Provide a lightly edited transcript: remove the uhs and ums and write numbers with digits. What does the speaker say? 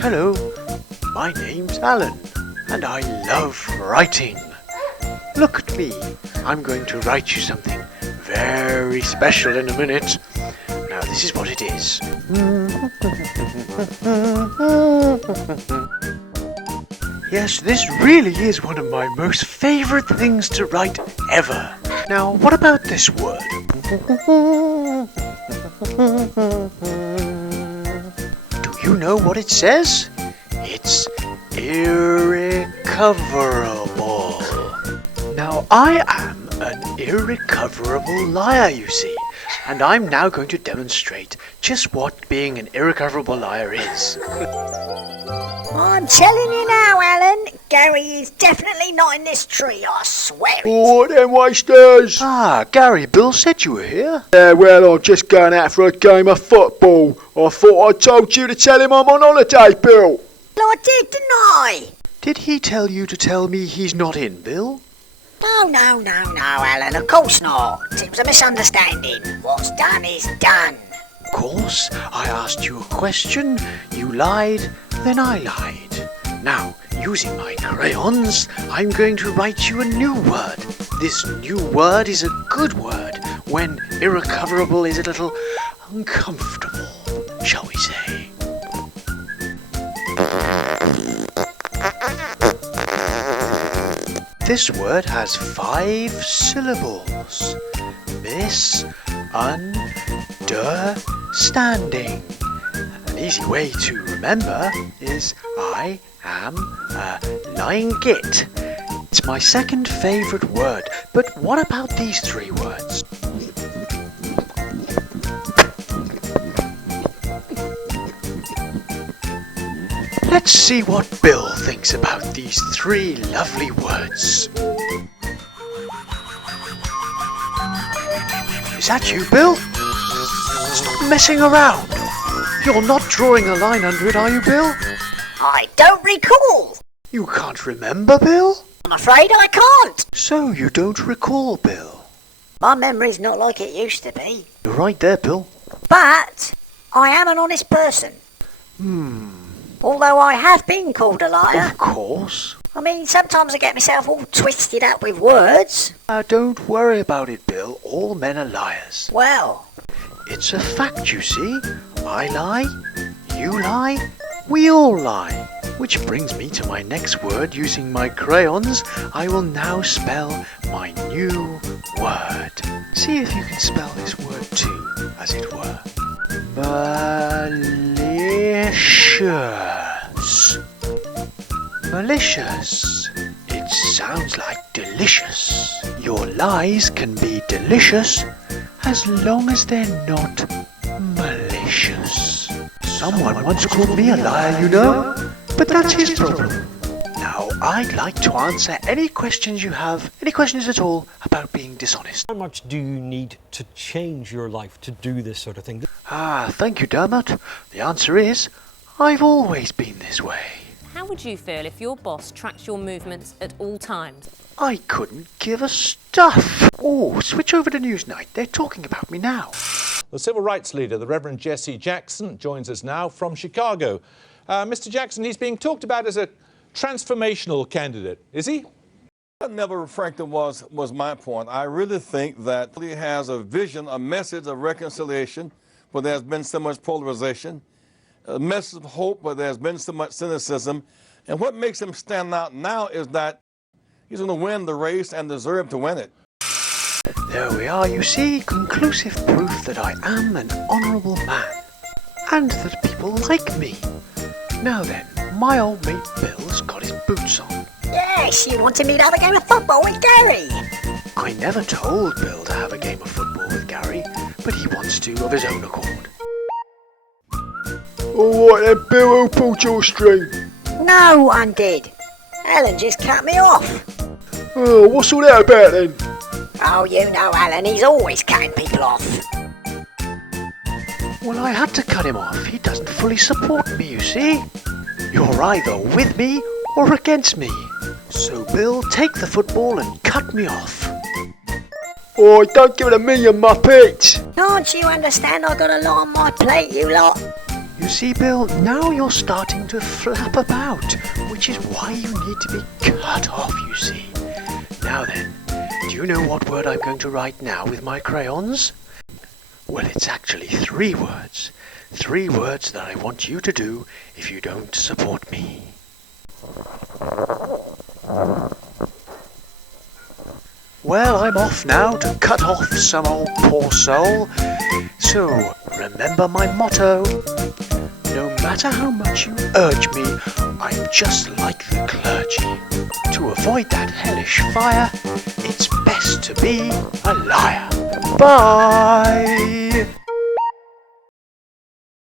Hello, my name's Alan, and I love writing. Look at me, I'm going to write you something very special in a minute. Now this is what it is. Yes, this really is one of my most favourite things to write ever. Now, what about this word? Do you know what it says? It's irrecoverable. Now, I am an irrecoverable liar, you see, and I'm now going to demonstrate just what being an irrecoverable liar is. I'm telling you now, Alan, Gary is definitely not in this tree, I swear it. What them wasters? Ah, Gary, Bill said you were here. Yeah, well, I'm just going out for a game of football. I thought I told you to tell him I'm on holiday, Bill. Well, I did, didn't I? Did he tell you to tell me he's not in, Bill? No, Alan, of course not. It was a misunderstanding. What's done is done. Of course, I asked you a question, you lied, then I lied. Now, using my crayons, I'm going to write you a new word. This new word is a good word when irrecoverable is a little uncomfortable, shall we say. This word has 5 syllables. Misunderstanding. An easy way to remember is I am a lying git. It's my second favourite word, but what about these 3 words? Let's see what Bill thinks about these 3 lovely words. Is that you, Bill? Stop messing around. You're not drawing a line under it, are you, Bill? I don't recall. You can't remember, Bill? I'm afraid I can't. So you don't recall, Bill? My memory's not like it used to be. You're right there, Bill. But I am an honest person. Although I have been called a liar. Of course. I mean, sometimes I get myself all twisted up with words. Don't worry about it, Bill. All men are liars. Well, It's a fact, you see. I lie, you lie, we all lie. Which brings me to my next word. Using my crayons, I will now spell my new word. See if you can spell this word too, as it were. Malicious. Malicious. It sounds like delicious. Your lies can be delicious as long as they're not malicious. Someone once called me a liar, you know, but that's his problem. Now, I'd like to answer any questions you have, any questions at all about being dishonest. How much do you need to change your life to do this sort of thing? Thank you, Dermot. The answer is, I've always been this way. How would you feel if your boss tracked your movements at all times? I couldn't give a stuff. Oh, switch over to Newsnight. They're talking about me now. The civil rights leader, the Reverend Jesse Jackson, joins us now from Chicago. Mr. Jackson, he's being talked about as a transformational candidate, is he? That never frankly was my point. I really think that he has a vision, a message of reconciliation, where there's been so much polarization, a message of hope, where there's been so much cynicism. And what makes him stand out now is that he's going to win the race and deserve to win it. There we are, you see, conclusive proof that I am an honourable man, and that people like me. Now then, my old mate Bill's got his boots on. yes, you wanted me to have a game of football with Gary. I never told Bill to have a game of football with Gary, but he wants to of his own accord. All right then, Bill, who pulled your string? No one did. Alan just cut me off. Oh, what's all that about then? Oh, you know Alan, he's always cutting people off. Well, I had to cut him off. He doesn't fully support me, you see. You're either with me or against me. So, Bill, take the football and cut me off. Oh, don't give it to me, you muppet! Can't you understand I've got a lot on my plate, you lot? You You see, Bill, now you're starting to flap about, which is why you need to be cut off, you see. Now then, do you know what word I'm going to write now with my crayons? Well, it's actually 3 words. 3 words that I want you to do if you don't support me. Well, I'm off now to cut off some old poor soul. So, remember my motto. No matter how much you urge me, I'm just like the clergy. To avoid that hellish fire, it's best to be a liar. Bye!